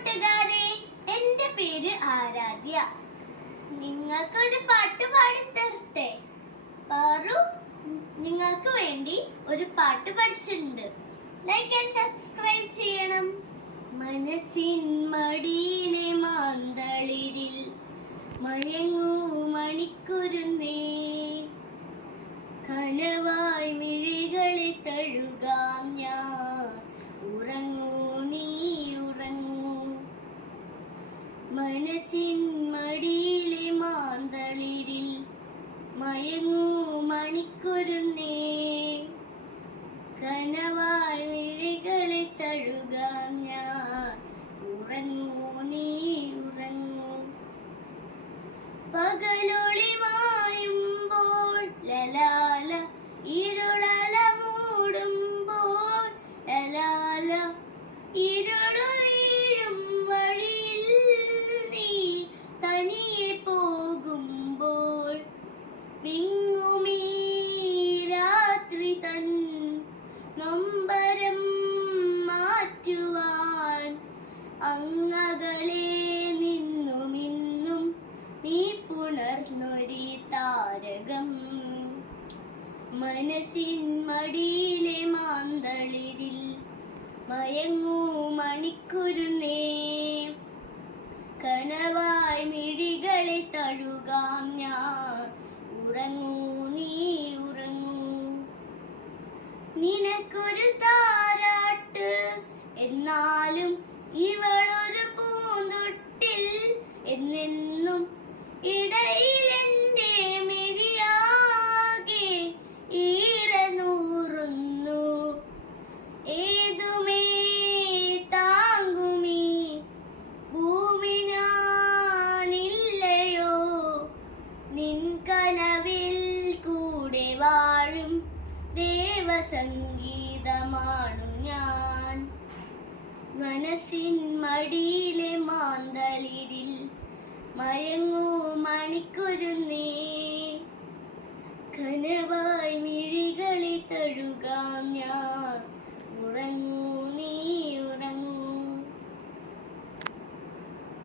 കൂട്ടുകാരെ, എന്റെ പേര് ആരാധ്യ. നിങ്ങൾക്കൊരു പാട്ട് പാടിത്തരട്ടെ? പാറു നിങ്ങൾക്ക് വേണ്ടി ഒരു പാട്ട് പഠിച്ചിട്ടുണ്ട്. ലൈക്ക് ആൻഡ് സബ്സ്ക്രൈബ് ചെയ്യണം. മനസ്സിൻ മടിയിലെ മാന്തളിരിൽ മയങ്ങൂ മണിക്കുരുന്നേ, കനവായി മിഴികളെ തഴുകാം ഞാൻ, ഉറങ്ങൂ നീ ഉറങ്ങൂ. മനസ്സിൻ മടിയിലെ മാന്തളിരിൽ മയങ്ങൂ മണിക്കുരുന്നേ, കനവായി മിഴികളെ തഴുകാം ഞാൻ, ഉറങ്ങൂ നീ ഉറങ്ങൂ. പകലൊളി മായുമ്പോൾ ലലാല, ഇരുളല മൂടുമ്പോൾ ലലാല, ഇരുളു വീഴും വഴിയിൽ നീ തനിയെ പോകുമ്പോൾ, വിങ്ങുമീ രാത്രി തൻ നൊമ്പരം മാറ്റുവാൻ അങ്ങകലെ നിന്നുമിന്നും നീ പുണർന്നൊരി താരകം. മനസ്സിൻ മടിയിലെ മാന്തളിരിൽ മയങ്ങൂ മണിക്കുരുന്നേ, കനവായി മിഴികളെ തഴുകാം ഞാൻ, ഉറങ്ങൂ നീ ഉറങ്ങൂ. നിനക്കൊരു താരാട്ട് എന്നാലും ഇവളൊരു പൂന്തൊട്ടിൽ, എന്നെന്നും ഇടയിലെന്റെ മിഴിയാകെ ഈറനൂറുന്നു. ഏതുമേ താങ്ങുമീ ഭൂമി ഞാനില്ലയോ, നിൻ കനവിൽ കൂടെ വാഴും ദേവസംഗീതമാണു ഞാൻ. മനസ്സിൻ മടിയിലെ മാന്തളിരിൽ മയങ്ങൂ മണിക്കുരുന്നേ, കനവായി